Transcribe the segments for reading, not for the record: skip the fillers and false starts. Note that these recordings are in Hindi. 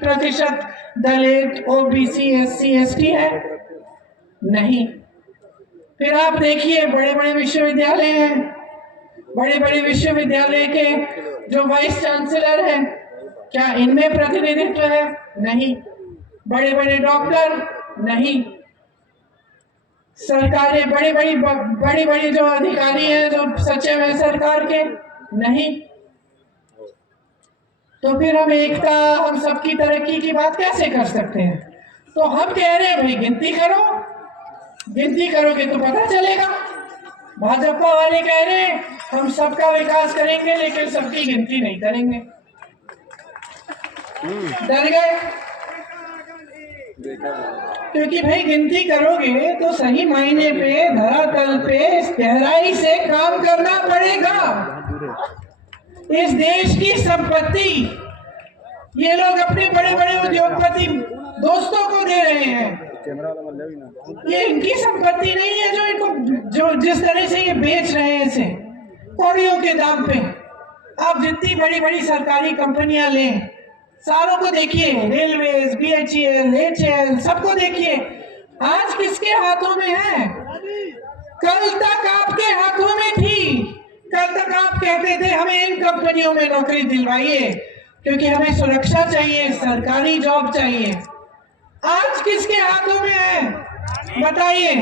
प्रतिशत दलित, ओबीसी, एससी, एसटी है? नहीं। फिर आप देखिए बड़े बड़े विश्वविद्यालय हैं, बड़े बड़े विश्वविद्यालय के जो वाइस चांसलर हैं, क्या इनमें प्रतिनिधित्व है? नहीं। बड़े बड़े डॉक्टर? नहीं। सरकारें बड़ी बड़ी जो अधिकारी हैं, जो सचिव हैं सरकार के? नहीं। तो फिर हम एकता, हम सबकी तरक्की की बात कैसे कर सकते हैं? तो हम कह रहे हैं भाई गिनती करो, गिनती करोगे तो पता चलेगा। भाजपा वाले कह रहे हैं हम सबका विकास करेंगे लेकिन सबकी गिनती नहीं करेंगे। डर गए, क्योंकि भाई गिनती करोगे तो सही मायने पे धरातल पे गहराई से काम करना पड़ेगा। इस देश की संपत्ति ये लोग अपने बड़े बड़े उद्योगपति दोस्तों को दे रहे हैं, ये इनकी संपत्ति नहीं है जो इनको जो जिस तरह से ये बेच रहे हैं इसे कौड़ियों के दाम पे। आप जितनी बड़ी बड़ी सरकारी कंपनियां लें, सारों को देखिए, रेलवेज, बीएचईएल, एचएएल, सबको देखिए, आज किसके हाथों में है? कल तक आपके हाथों में थी। कल तक आप कहते थे हमें इन कंपनियों में नौकरी दिलवाइए क्योंकि हमें सुरक्षा चाहिए, सरकारी जॉब चाहिए। आज किसके हाथों में है बताइए?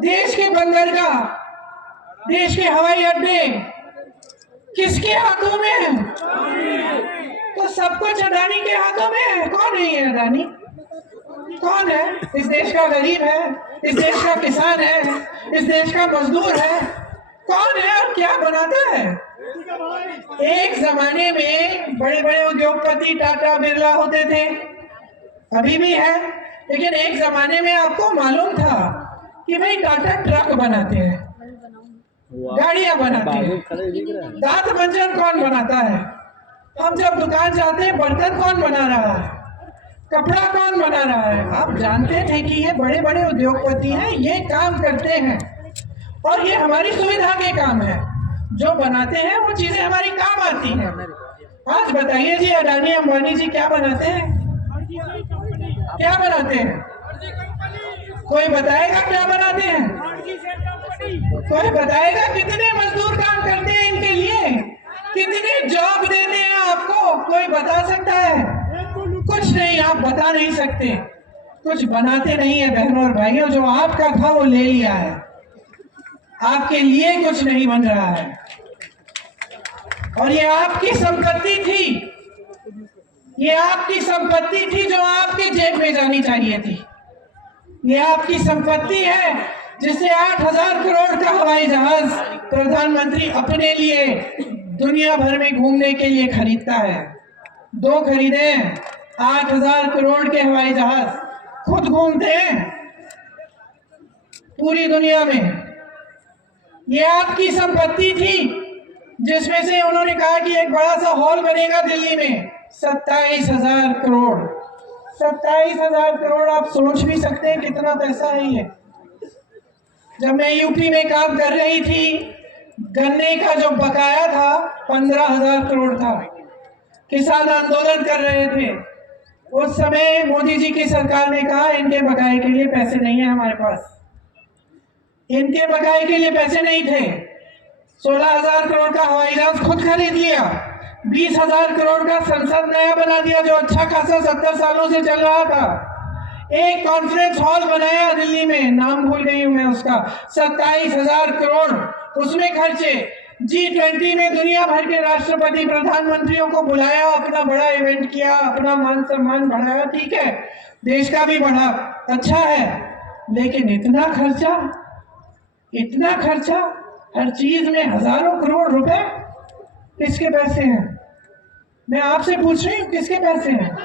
देश के बंदरगाह, देश के हवाई अड्डे किसके हाथों में है? तो सब कुछ अडानी के हाथों में है। कौन है ये अडानी? कौन है? इस देश का गरीब है, इस देश का किसान है, इस देश का मजदूर है। कौन है और क्या बनाता है? एक जमाने में बड़े बड़े उद्योगपति टाटा बिरला होते थे, अभी भी है, लेकिन एक जमाने में आपको मालूम था कि भाई टाटा ट्रक बनाते हैं, गाड़ियां बनाते हैं, दांत मंजन कौन बनाता है? हम जब दुकान जाते हैं बर्तन कौन बना रहा है? कपड़ा कौन बना रहा है? आप जानते थे कि ये बड़े बड़े उद्योगपति हैं, ये काम करते हैं और ये हमारी सुविधा के काम है। जो बनाते हैं वो चीजें हमारी काम आती हैं। आज बताइए जी, अडानी अंबानी जी क्या बनाते हैं? क्या बनाते हैं? कोई बताएगा क्या बनाते हैं? कोई बताएगा कितने मजदूर काम करते हैं इनके लिए? कितने जॉब देते हैं आपको? कोई बता सकता है? कुछ नहीं, आप बता नहीं सकते। कुछ बनाते नहीं है बहनों और भाइयों, जो आपका था वो ले लिया है, आपके लिए कुछ नहीं बन रहा है। और ये आपकी संपत्ति थी, ये आपकी संपत्ति थी जो आपके जेब में जानी चाहिए थी। ये आपकी संपत्ति है जिसे 8,000 करोड़ का हवाई जहाज प्रधानमंत्री अपने लिए दुनिया भर में घूमने के लिए खरीदता है। 2 खरीदे, 8,000 करोड़ के हवाई जहाज, खुद घूमते हैं पूरी दुनिया में। ये आपकी संपत्ति थी जिसमें से उन्होंने कहा कि एक बड़ा सा हॉल बनेगा दिल्ली में, 27,000 करोड़। 27,000 करोड़, आप सोच भी सकते हैं कितना पैसा है ये। जब मैं यूपी में काम कर रही थी, गन्ने का जो बकाया था 15,000 करोड़ था। किसान आंदोलन कर रहे थे, उस समय मोदी जी की सरकार ने कहा इनके बकाये के लिए पैसे नहीं है हमारे पास। इनके बकाये के लिए पैसे नहीं थे। 16,000 करोड़ का हवाई जहाज खुद खरीद लिया, 20,000 करोड़ का संसद नया बना दिया जो अच्छा खासा 70 सालों से चल रहा था। एक कॉन्फ्रेंस हॉल बनाया दिल्ली में, नाम भूल गई हूं मैं उसका, 27,000 करोड़ उसमें खर्चे। G20 में दुनिया भर के राष्ट्रपति प्रधानमंत्रियों को बुलाया, अपना बड़ा इवेंट किया, अपना मान सम्मान बढ़ाया, ठीक है, देश का भी बढ़ा, अच्छा है, लेकिन इतना खर्चा हर चीज में, हजारों करोड़ रुपए किसके पैसे हैं? मैं आपसे पूछ रही हूँ किसके पैसे हैं?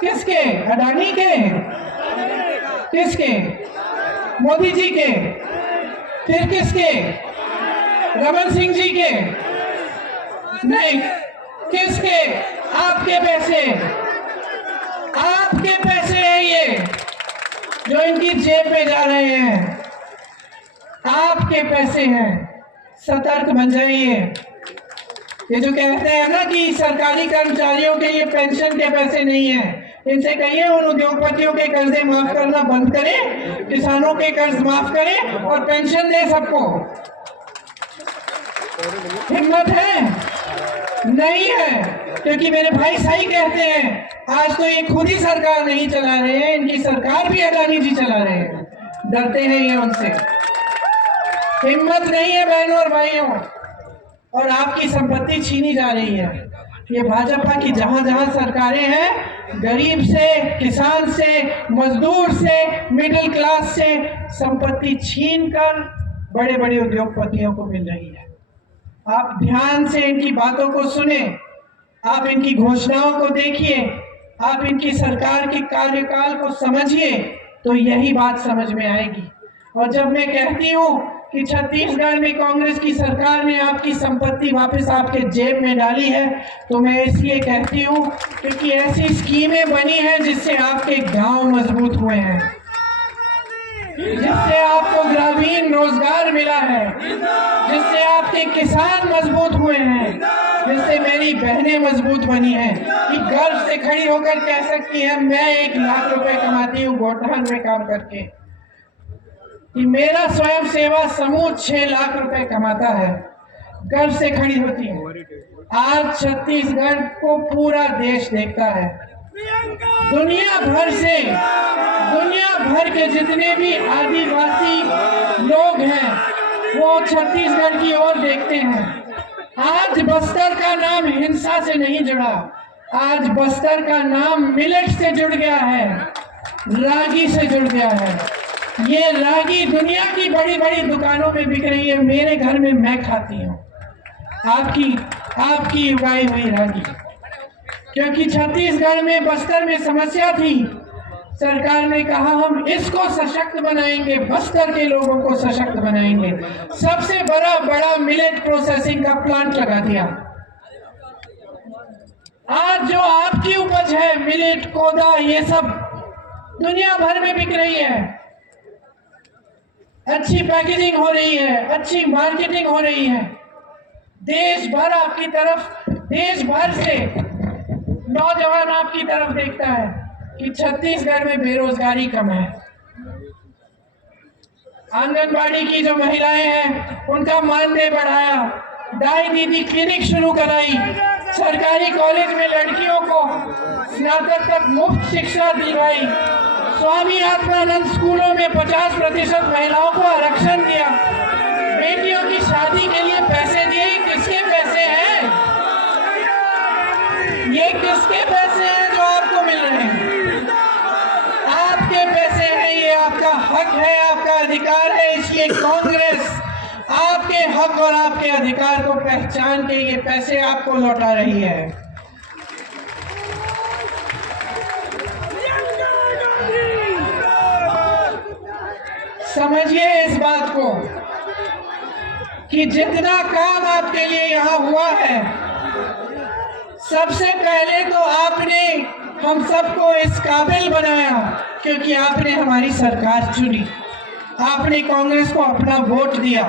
किसके? अडानी के? किसके? मोदी जी के? फिर किसके? रमन सिंह जी के? नहीं, किसके? आपके पैसे, आपके पैसे हैं ये जो इनकी जेब में जा रहे हैं, आपके पैसे हैं। सतर्क बन जाइए, ये जो कहते हैं ना कि सरकारी कर्मचारियों के लिए पेंशन के पैसे नहीं है, इनसे कहिए उन उद्योगपतियों के कर्जे माफ करना बंद करें, किसानों के कर्ज माफ करें और पेंशन दे सबको। हिम्मत है? नहीं है, क्योंकि मेरे भाई सही कहते हैं, आज तो ये खुद ही सरकार नहीं चला रहे हैं, इनकी सरकार भी अदानी जी चला रहे हैं, डरते हैं ये उनसे। हिम्मत नहीं है बहनों और भाइयों, और आपकी संपत्ति छीनी जा रही है। ये भाजपा की जहां जहां सरकारें हैं, गरीब से, किसान से, मजदूर से, मिडिल क्लास से संपत्ति छीन कर बड़े बड़े उद्योगपतियों को मिल रही है। आप ध्यान से इनकी बातों को सुने, आप इनकी घोषणाओं को देखिए, आप इनकी सरकार के कार्यकाल को समझिए, तो यही बात समझ में आएगी। और जब मैं कहती हूँ कि छत्तीसगढ़ में कांग्रेस की सरकार ने आपकी संपत्ति वापस आपके जेब में डाली है, तो मैं इसलिए कहती हूँ क्योंकि ऐसी स्कीमें बनी हैं जिससे आपके गांव मजबूत हुए हैं, जिससे आपको ग्रामीण रोजगार मिला है, जिससे आपके किसान मजबूत हुए हैं, जिससे मेरी बहनें मजबूत बनी हैं कि गर्व से खड़ी होकर कह सकती है मैं 1 लाख रुपए कमाती हूँ गोठान में काम करके, कि मेरा स्वयं सेवा समूह 6 लाख रुपए कमाता है। गर्व से खड़ी होती है। आज छत्तीसगढ़ को पूरा देश देखता है, दुनिया भर के जितने भी आदिवासी लोग हैं वो छत्तीसगढ़ की ओर देखते हैं। आज बस्तर का नाम हिंसा से नहीं जुड़ा, आज बस्तर का नाम मिलेट से जुड़ गया है, रागी से जुड़ गया है। ये रागी दुनिया की बड़ी बड़ी दुकानों में बिक रही है, मेरे घर में मैं खाती हूँ आपकी उगाई हुई रागी, क्योंकि छत्तीसगढ़ में बस्तर में समस्या थी। सरकार ने कहा हम इसको सशक्त बनाएंगे, बस्तर के लोगों को सशक्त बनाएंगे। सबसे बड़ा मिलेट प्रोसेसिंग का प्लांट लगा दिया। आज जो आपकी उपज है मिलेट, कोदा, ये सब दुनिया भर में बिक रही है, अच्छी पैकेजिंग हो रही है, अच्छी मार्केटिंग हो रही है। देश भर से नौजवान आपकी तरफ देखता है कि छत्तीसगढ़ में बेरोजगारी कम है। आंगनबाड़ी की जो महिलाएं हैं उनका मानदेय बढ़ाया, दाई दीदी क्लिनिक शुरू कराई, सरकारी कॉलेज में लड़कियों को स्नातक तक मुफ्त शिक्षा दिलवाई, स्वामी आत्मानंद स्कूलों में 50% महिलाओं को आरक्षण दिया, बेटियों की शादी के लिए पैसे दिए। किसके पैसे हैं ये? किसके पैसे हैं जो आपको मिल रहे हैं? आपके पैसे हैं, ये आपका हक है, आपका अधिकार है। इसलिए कांग्रेस आपके हक और आपके अधिकार को पहचान के ये पैसे आपको लौटा रही है। समझिए इस बात को कि जितना काम आपके लिए यहाँ हुआ है, सबसे पहले तो आपने हम सबको इस काबिल बनाया क्योंकि आपने हमारी सरकार चुनी, आपने कांग्रेस को अपना वोट दिया।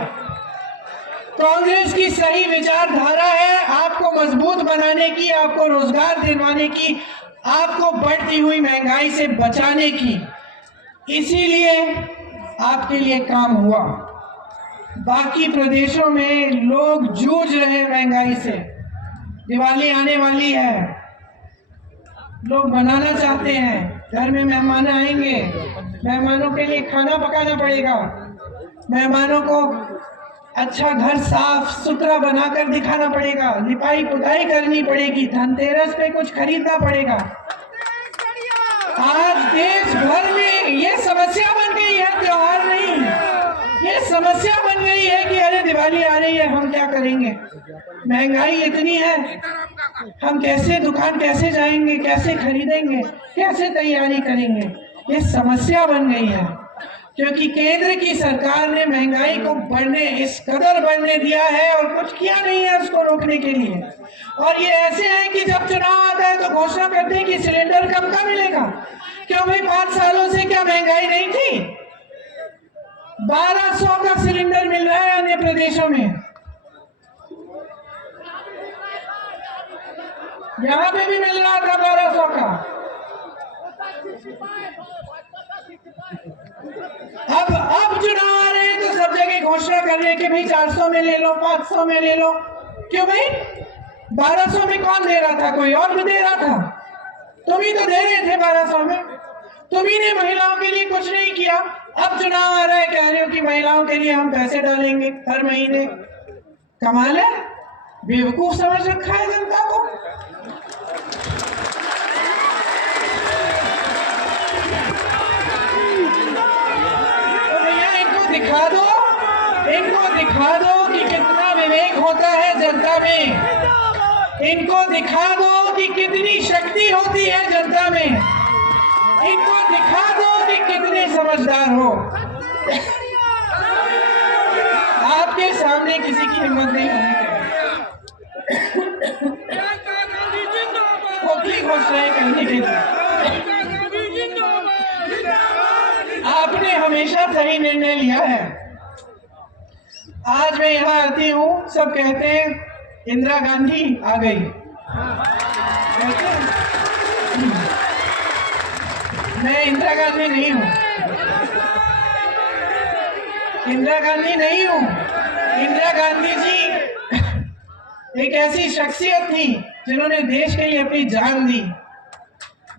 कांग्रेस की सही विचारधारा है आपको मजबूत बनाने की, आपको रोजगार दिलवाने की, आपको बढ़ती हुई महंगाई से बचाने की। इसीलिए आपके लिए काम हुआ। बाकी प्रदेशों में लोग जूझ रहे हैं महंगाई से। दिवाली आने वाली है, लोग बनाना चाहते हैं, घर में मेहमान आएंगे, मेहमानों के लिए खाना पकाना पड़ेगा, मेहमानों को अच्छा घर साफ सुथरा बनाकर दिखाना पड़ेगा, लिपाई पुताई करनी पड़ेगी, धनतेरस पे कुछ खरीदना पड़ेगा। आज देश भर में ये समस्या बन गई है, त्योहार नहीं, ये समस्या बन गई है कि अरे दिवाली आ रही है, हम क्या करेंगे, महंगाई इतनी है, हम कैसे दुकान कैसे जाएंगे, कैसे खरीदेंगे, कैसे तैयारी करेंगे। ये समस्या बन गई है क्योंकि केंद्र की सरकार ने महंगाई को इस कदर बढ़ने दिया है और कुछ किया नहीं है उसको रोकने के लिए। और ये ऐसे है कि जब चुनाव आता है तो घोषणा करते हैं कि सिलेंडर कब का मिलेगा। क्यों भाई, 5 सालों से क्या महंगाई नहीं थी? 1200 का सिलेंडर मिल रहा है अन्य प्रदेशों में। यहाँ पे भी मिल रहा था 1200 का। अब चुनाव आ रहे हैं तो सब जगह घोषणा कर रहे हैं कि भाई 400 में ले लो, 500 में ले लो। क्यों भाई? 1200 में कौन दे रहा था? कोई और भी दे रहा था। तुम ही तो दे रहे थे 1200 में। तुम ही ने महिलाओं के लिए कुछ नहीं किया। अब चुनाव आ रहा है, कह रहे हो कि महिलाओं के लिए हम पैसे डालेंगे हर महीने। कमाल है, बेवकूफ समझ रखा है जनता को। तो भैया इनको दिखा दो कि कितना विवेक होता है जनता में। इनको दिखा दो कि कितनी शक्ति होती है जनता में। इनको दिखा दो कि कितने समझदार हो। आपके सामने किसी की हिम्मत नहीं होनी खोखली घोषणाएं करने के लिए। आपने हमेशा सही निर्णय लिया है। आज मैं यहाँ आती हूँ, सब कहते हैं इंदिरा गांधी आ गई। मैं इंदिरा गांधी नहीं हूँ। इंदिरा गांधी नहीं हूँ। इंदिरा गांधी जी एक ऐसी शख्सियत थी जिन्होंने देश के लिए अपनी जान दी,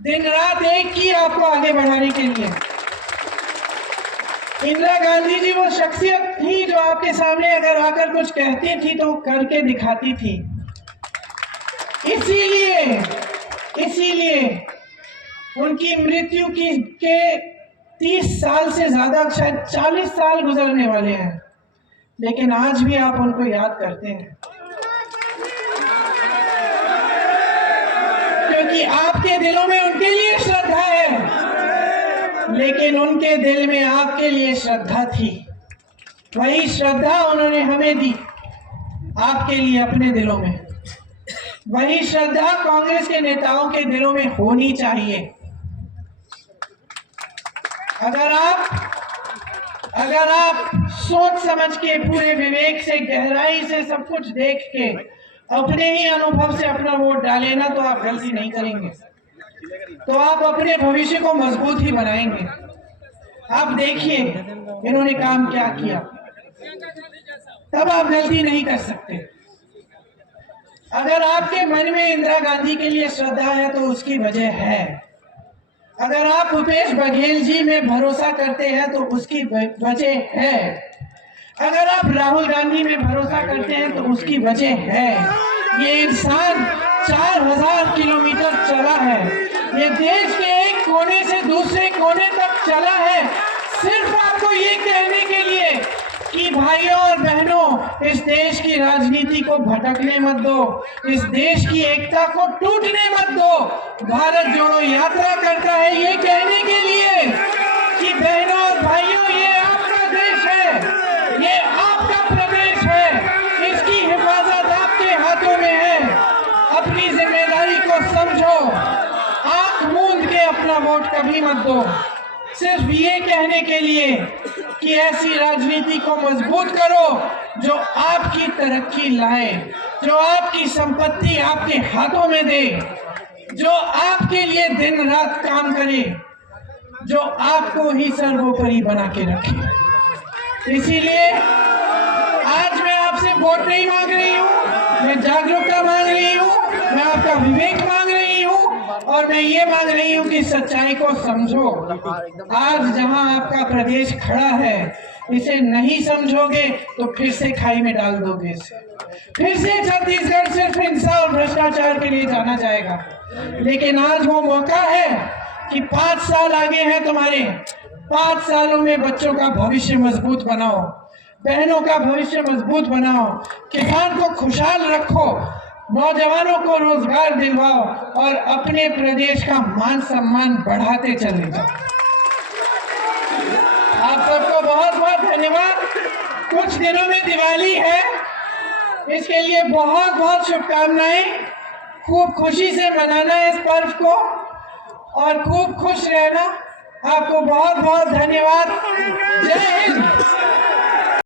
दिन रात एक की आपको आगे बढ़ाने के लिए। इंदिरा गांधी जी वो शख्सियत थी जो आपके सामने अगर आकर कुछ कहती थी तो करके दिखाती थी। इसीलिए उनकी मृत्यु के 30 साल से ज्यादा, शायद 40 साल गुजरने वाले हैं, लेकिन आज भी आप उनको याद करते हैं क्योंकि आपके दिलों में उनके लिए श्रद्धा है, लेकिन उनके दिल में आपके लिए श्रद्धा थी। वही श्रद्धा उन्होंने हमें दी आपके लिए अपने दिलों में। वही श्रद्धा कांग्रेस के नेताओं के दिलों में होनी चाहिए। अगर आप सोच समझ के, पूरे विवेक से, गहराई से सब कुछ देख के, अपने ही अनुभव से अपना वोट डालें ना, तो आप गलती नहीं करेंगे। तो आप अपने भविष्य को मजबूत ही बनाएंगे। आप देखिए इन्होंने काम क्या किया, तब आप गलती नहीं कर सकते। अगर आपके मन में इंदिरा गांधी के लिए श्रद्धा है तो उसकी वजह है। अगर आप भूपेश बघेल जी में भरोसा करते हैं तो उसकी वजह है। अगर आप राहुल गांधी में भरोसा करते हैं तो उसकी वजह है। ये इंसान 4000 किलोमीटर चला है, ये देश के एक कोने से दूसरे कोने तक चला है, सिर्फ आपको ये कहने के लिए कि भाइयों और बहनों, इस देश की राजनीति को भटकने मत दो, इस देश की एकता को टूटने मत दो। भारत जोड़ो यात्रा करता है ये कहने के लिए कि बहनों और भाइयों, ये आपका देश है, ये आपका प्रदेश है, इसकी हिफाजत आपके हाथों में है। अपनी जिम्मेदारी को समझो, आंख मूंद के अपना वोट कभी मत दो। सिर्फ ये कहने के लिए कि ऐसी राजनीति को मजबूत करो जो आपकी तरक्की लाए, जो आपकी संपत्ति आपके हाथों में दे, जो आपके लिए दिन रात काम करे, जो आपको ही सर्वोपरि बना के रखे। इसीलिए आज मैं आपसे वोट नहीं मांग रही हूँ, मैं जागरूकता मांग रही हूँ, मैं आपका विवेक मांग रही हूँ, और मैं ये मांग रही हूँ कि सच्चाई को समझो। आज जहां आपका प्रदेश खड़ा है, इसे नहीं समझोगे तो फिर से खाई में डाल दोगे। फिर से छत्तीसगढ़ सिर्फ हिंसा और भ्रष्टाचार के लिए जाना जाएगा। लेकिन आज वो मौका है कि 5 साल आगे हैं तुम्हारे। 5 सालों में बच्चों का भविष्य मजबूत बनाओ, बहनों का भविष्य मजबूत बनाओ, किसान को खुशहाल रखो, नौजवानों को रोजगार दिलवाओ और अपने प्रदेश का मान सम्मान बढ़ाते चले जाओ। आप सबको बहुत बहुत धन्यवाद। कुछ दिनों में दिवाली है, इसके लिए बहुत बहुत शुभकामनाएं। खूब खुशी से मनाना है इस पर्व को और खूब खुश रहना। आपको बहुत बहुत धन्यवाद। जय हिंद।